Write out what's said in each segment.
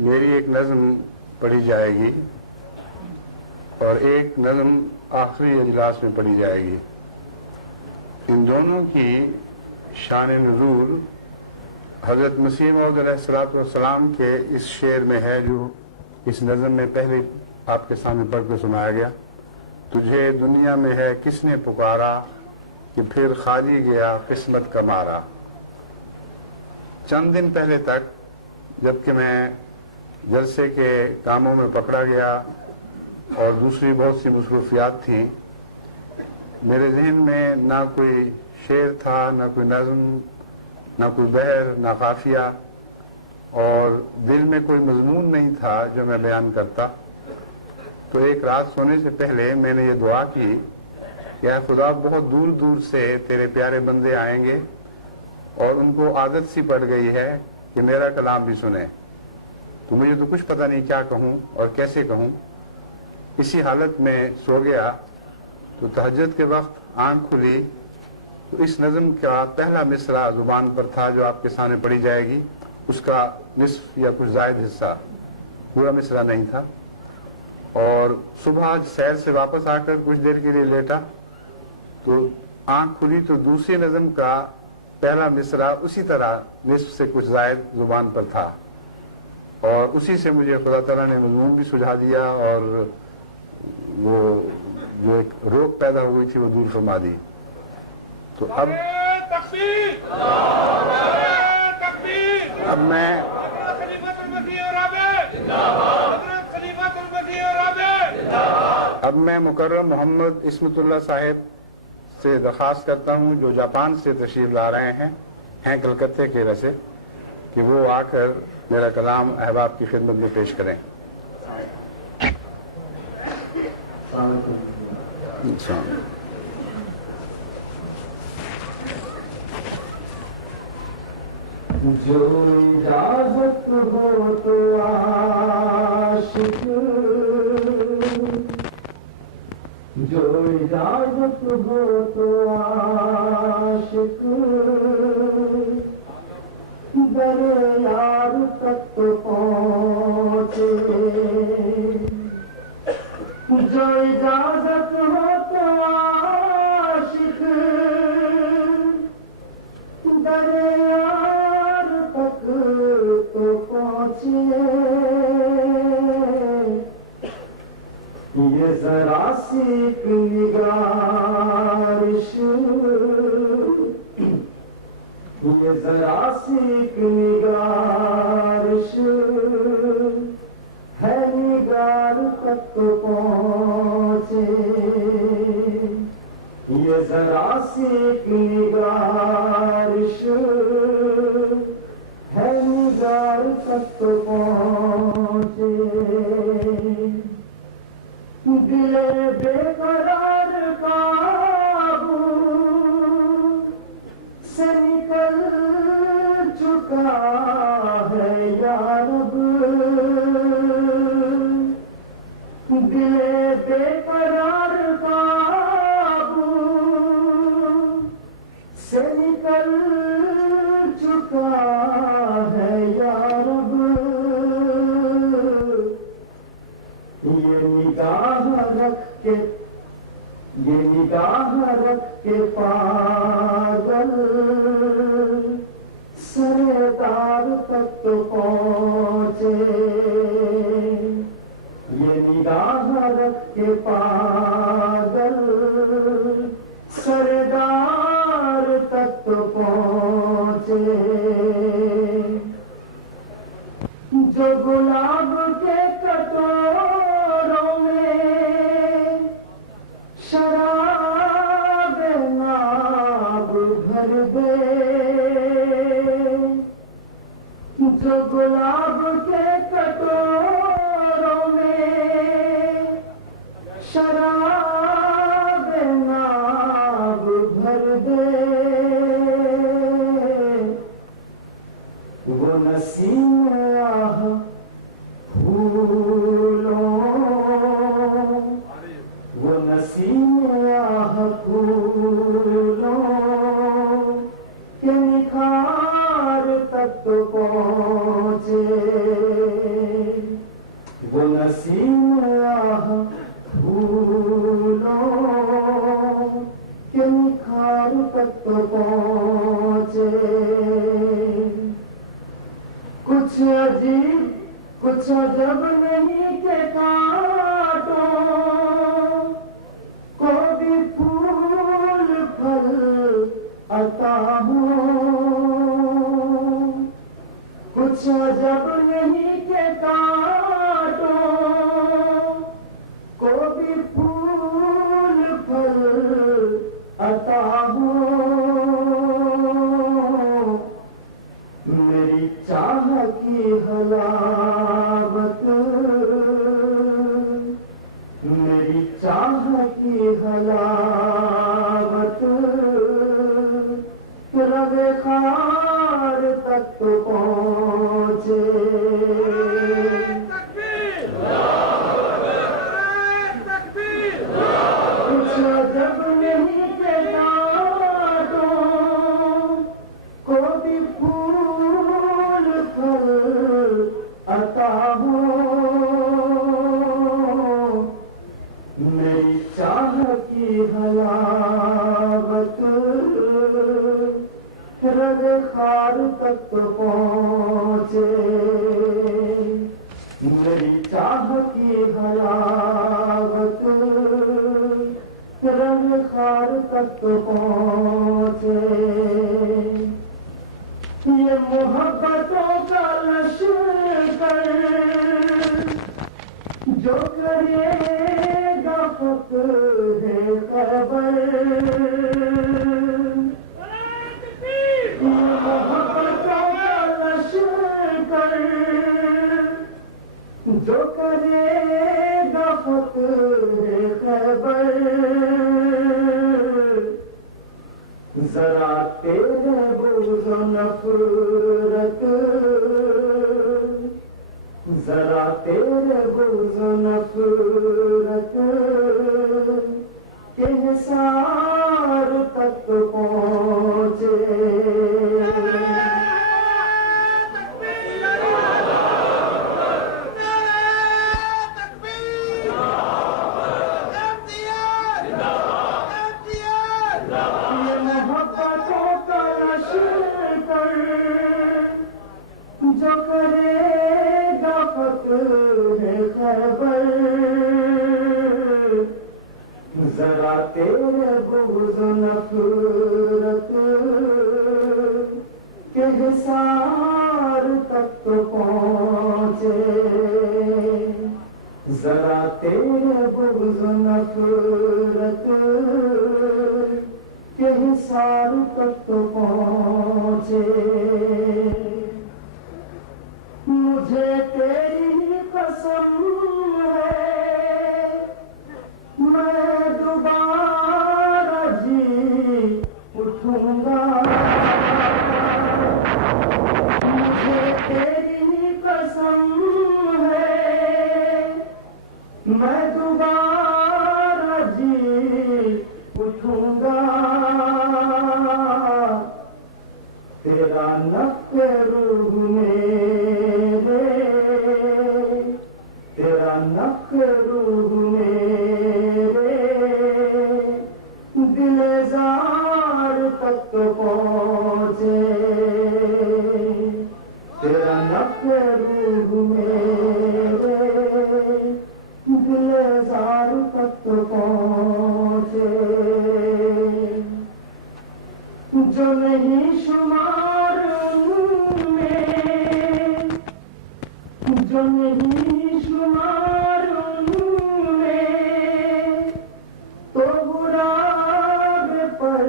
मेरी एक नज़्म पढ़ी जाएगी और एक नज़्म आखिरी इजलास में पढ़ी जाएगी। इन दोनों की शान नुज़ूल हज़रत मसीह मौऊद अलैहिस्सलाम के इस शेर में है जो इस नज़्म में पहले आपके सामने पढ़ के सुनाया गया। तुझे दुनिया में है किसने पुकारा कि फिर खाली गया किस्मत का मारा। चंद दिन पहले तक जबकि मैं जलसे के कामों में पकड़ा गया और दूसरी बहुत सी मसरूफियात थी, मेरे जहन में ना कोई शेर था, ना कोई नज़्म, ना कोई बहर, ना काफिया, और दिल में कोई मजमून नहीं था जो मैं बयान करता। तो एक रात सोने से पहले मैंने ये दुआ की कि या खुदा, बहुत दूर दूर से तेरे प्यारे बंदे आएंगे और उनको आदत सी पड़ गई है कि मेरा कलाम भी सुने, तो मुझे तो कुछ पता नहीं क्या कहूँ और कैसे कहूँ। इसी हालत में सो गया तो तहज्जुद के वक्त आंख खुली तो इस नज़्म का पहला मिसरा जुबान पर था जो आपके सामने पढ़ी जाएगी। उसका निस्फ या कुछ जायद हिस्सा, पूरा मिसरा नहीं था। और सुबह सैर से वापस आकर कुछ देर के लिए लेटा तो आंख खुली तो दूसरी नज़्म का पहला मिसरा उसी तरह निस्फ से कुछ जायद जुबान पर था और उसी से मुझे खुदा तआला ने मजमून भी सुझा दिया और वो जो एक रोक पैदा हुई थी वो दूर फरमा दी। तो अब मैं मुकर्रम मोहम्मद इस्मतुल्लाह साहिब से दरख्वास्त करता हूँ जो जापान से तशरीफ ला रहे हैं कलकत्ते के वैसे, कि वो आकर मेरा कलाम अहबाब की खिदमत में पेश करें। जो इजाजत हो तो आशिक, जो इजाजत हो तो आशिक दरे यार तक तो पहुँचे। जो इजाजत हो तो आशिक दरे यार तक तो पहुँचे। ये जरा सी निगारिश, ये जरा सी निगारिश है, निगार तक तो पहुँचे। ये जरा सी निगारिश है, निगार तक तो पहुँचे। दिले बेकरार काबू से निकल चुका है यारब। दिले बेकरार काबू से निकल चुका है यारब। ये निगाह रख के, ये निगाह रख के पागल सरदार तक तो पहुँचे। ये निगाह रख के पागल सरदार तक तो पहुँचे। जो गुलाब के कटोरों में शराब नाब भर दे, जो गुलाब के कटोरों में शराब नाब भर दे, वो नसीम आह फूलों, वो नसीम आह फूलों के निखार तक तो पहुँचे। कुछ अजीब कुछ अजब नहीं के कांटों को भी फूल फल अता हो। कुछ अजब नहीं के कांटों को भी फूल फल अता हो। मेरी चाह की हलावत मेरी चाह की हलावत रवे खार तक तो पहुँचे। कुछ अजब नहीं के कांटों को भी फूल फल अता हो। मेरी चाह की हलावत रग खार तक तो पहुँचे। मेरी चाह की हलावत रग खार तक तो पहुँचे। ये मोहब्बतों का लश्कर जो करेगा फक्र है खबर। ये मोहब्बतों का लश्कर जो करेगा फक्र है खबर। जरा तेरे बुग़्ज़ और नफ़रत जरा तेरे बुग़्ज़ और नफ़रत के हिसार तक पहुँचे। जो करेगा फक्र है खबर। जरा तेरे बुग़्ज़ और नफ़रत के हिसार तक तो पहुँचे। जरा तेरे बुग़्ज़ और नफ़रत के हिसार तक तो पहुँचे। मुझे तेरी कसम है मैं दोबारा जी उठूंगा। मुझे तेरी कसम है मैं दोबारा जी उठूंगा। तेरा नफ़्क़ रूह मेरे तेरा नफ़्क़ रूह मेरे दिल-ए-ज़ार तक पहुँचे। तेरा नफ़्क़ रूह मेरे दिल-ए-ज़ार तक पहुँचे। जो नहीं शुमार उनमें जो नहीं शुमार उनमें तो गुराब पर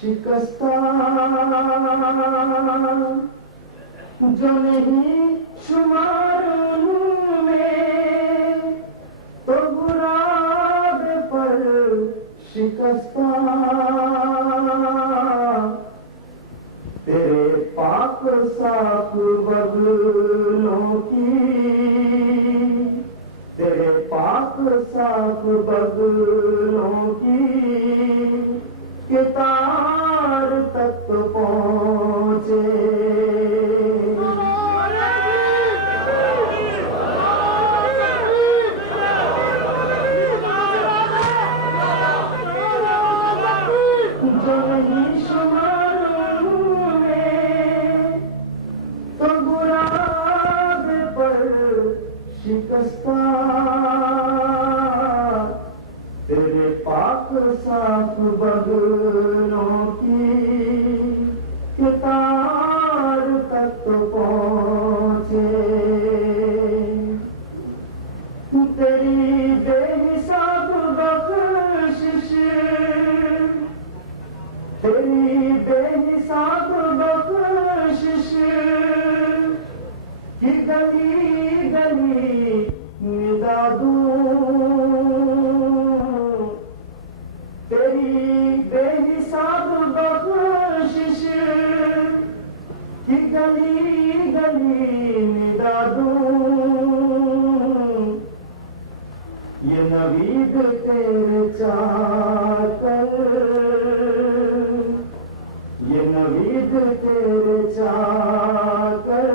शिकस्ता। जो नहीं शुमार उनमें तो गुराब पर शिकस्ता। तेरे पाक साफ बगलों की तेरे पाक साफ बगलों की के तार तक पहुँचे। जो नहीं शुमार में तो बुरा शिकस्ता तेरे पाक साफ बगलों की कितार तक तो पहुँचे। तेरी बेहिसाब बख्शिश, तेरी बेहिसाब बख्शिश कि गली गली निदा दूं। तेरी बेहिसाब बख्शिश कि गली गली निदा दूं। ये नवीद तेरे चाकर, ये नवीद तेरे चाकर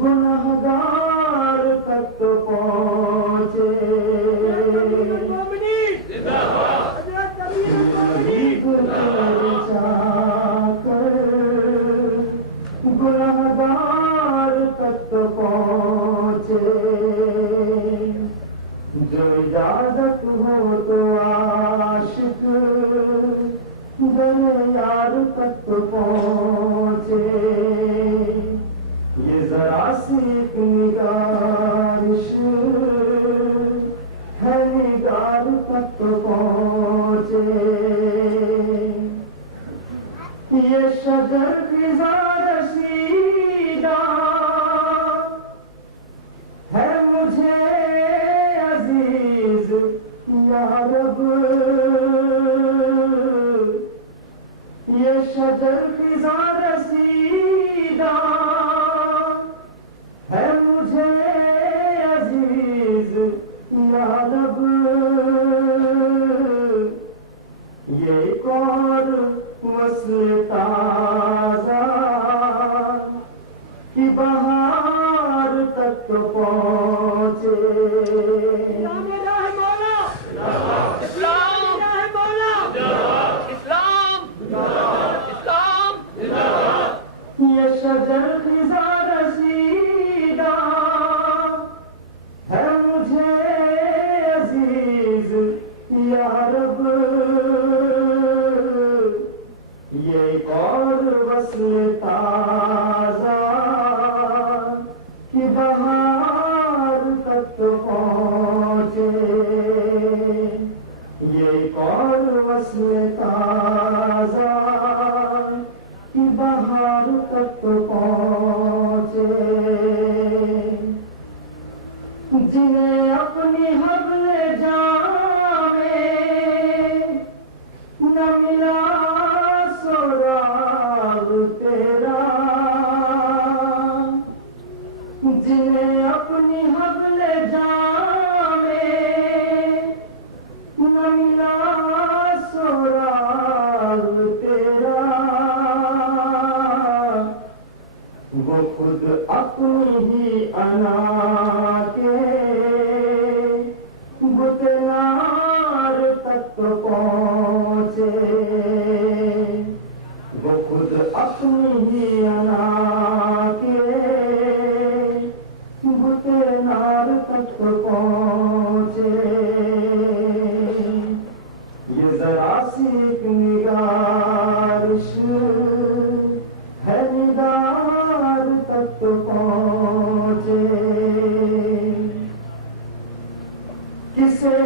गुनहगार तक तो पहुँचे। नवीद तेरे चाकर गुनहगार तक तो पहुँचे। जो इजाजत हो तो आशिक जरे यार तक तो पहुँचे। ये जरा सी एक निगारिश है निगार तक तो पहुँचे। ये शजर फिजा रसीदा है मुझे अजीज या रब। ये शजर फिजा रसीदा है मुझे अजीज या रब। ये कौर वस्ल ताजा कि बहार तक पहुँचे। ये शजर फिजा रसीदा है मुझे अजीज या रब। ये और वस्ल ताजा कि बहार तक पहुँचे। ये और वस्ल ताजा कि बहार तक पहुँचे। जिन्हें अपनी हबले जावे न मिला सोराग तेरा। जिन्हें अपनी हबले जावे न मिला सोराग तेरा। वो खुद अपनी ही अना के गुतनार तक पहुँचे। वो खुद अपनी ही अना के गुतनार तक पहुँचे। ये जरा सी एक निगारिश है निगार तक पहुँचे। किसे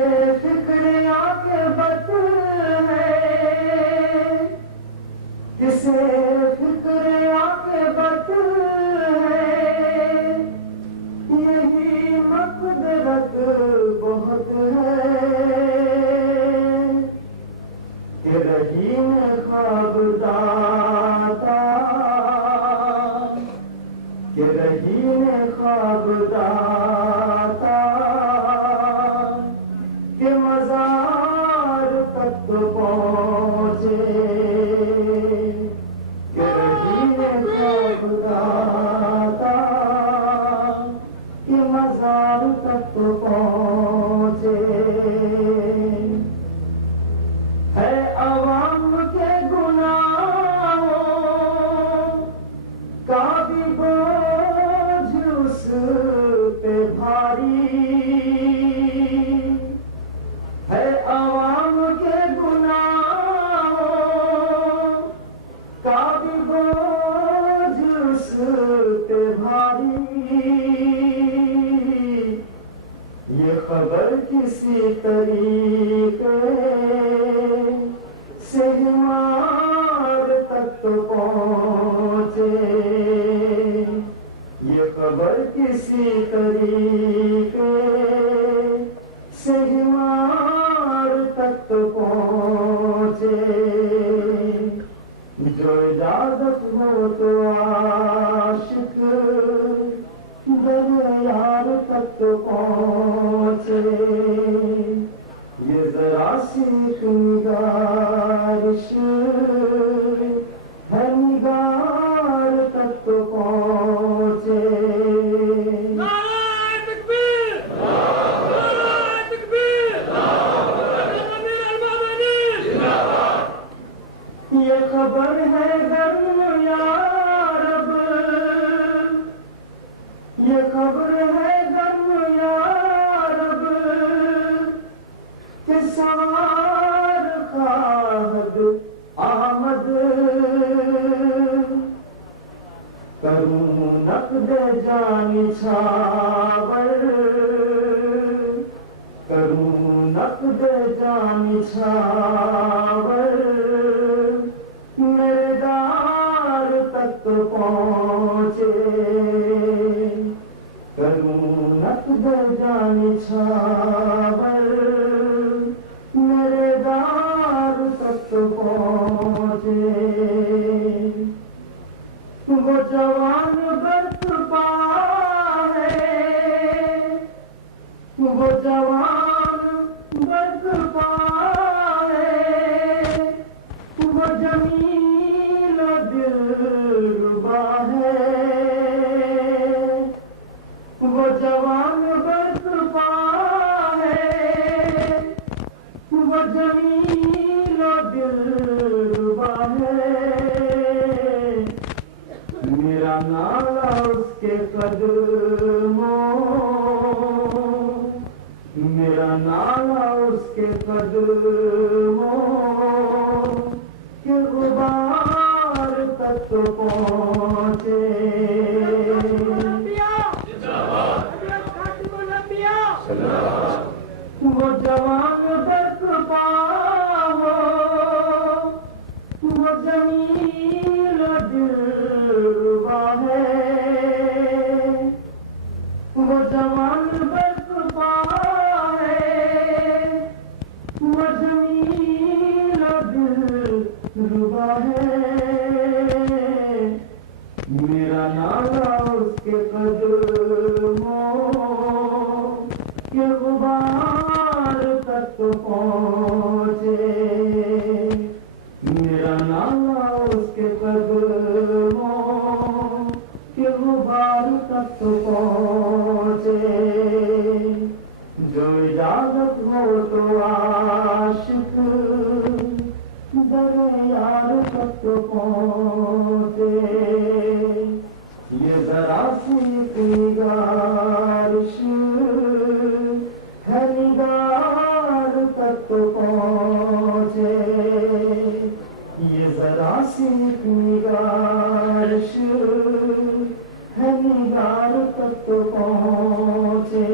फिक्र आक़िबत है, किसे फिक्र आक़िबत है। यही मक़दरत बहुत है कि रहीम ख्वाब दाता, कि रहीम ख्वाब दाता के मज़ार तक पहुँचे। कि रहीम ख्वाब दाता के मज़ार तक पहुँचे। है अवाम के गुनाहों का भी बोझ उस भारी है आवाम के गुनाहों का भी बोझ उस पे भारी। ये खबर किसी तरीके से हिमार तक तो पहुँचे, ये खबर किसी तरीके से हिमार तक तो पहुँचे। जो इजाजत हो तो आशिक दरियार तक तो पहुँचे। ये जरा सी निगारिश है निगार तक तो पहुँचे। नारे तकबीर! नारे तकबीर! अमीर अल-मोमिनीन! ये खबर है गर्म या रब, ये खबर है गर्म या रब के सार खाहद आमद। करूं नक़्द जानी छावर, करूं नक़्द जानी छावर, मेरे दार तक पहुँचे। करूं नक़्द जानी छावर, मेरे दार तक पहुँचे। वो जवान बर्पा है, वो जवान बर्पा है, वो जमीन दिलरुबा है। वो जवान बर्पा है, वो जमीन दिलरुबा है। मेरा नाला उसके कदमों, मेरा नाला उसके कदमों के गुबार तक तो पहुँचे। वो जवान बर्पा हो, वो जमीन दिलरुबा है। वो जवान बर्पा है, वो जमीन दिलरुबा है। मेरा नाला उसके कदमों के गुबार तक तो पहुँचे। मेरा नाला उसके कदमों के गुबार तक तो पहुँचे। जो इजाजत हो तो आशिक दरियार तक तो पहुँचे। ये जरा सी निगारिश है निगार तक तो पहुँचे। ये जरा सी निगारिश है निगार तक तो पहुँचे।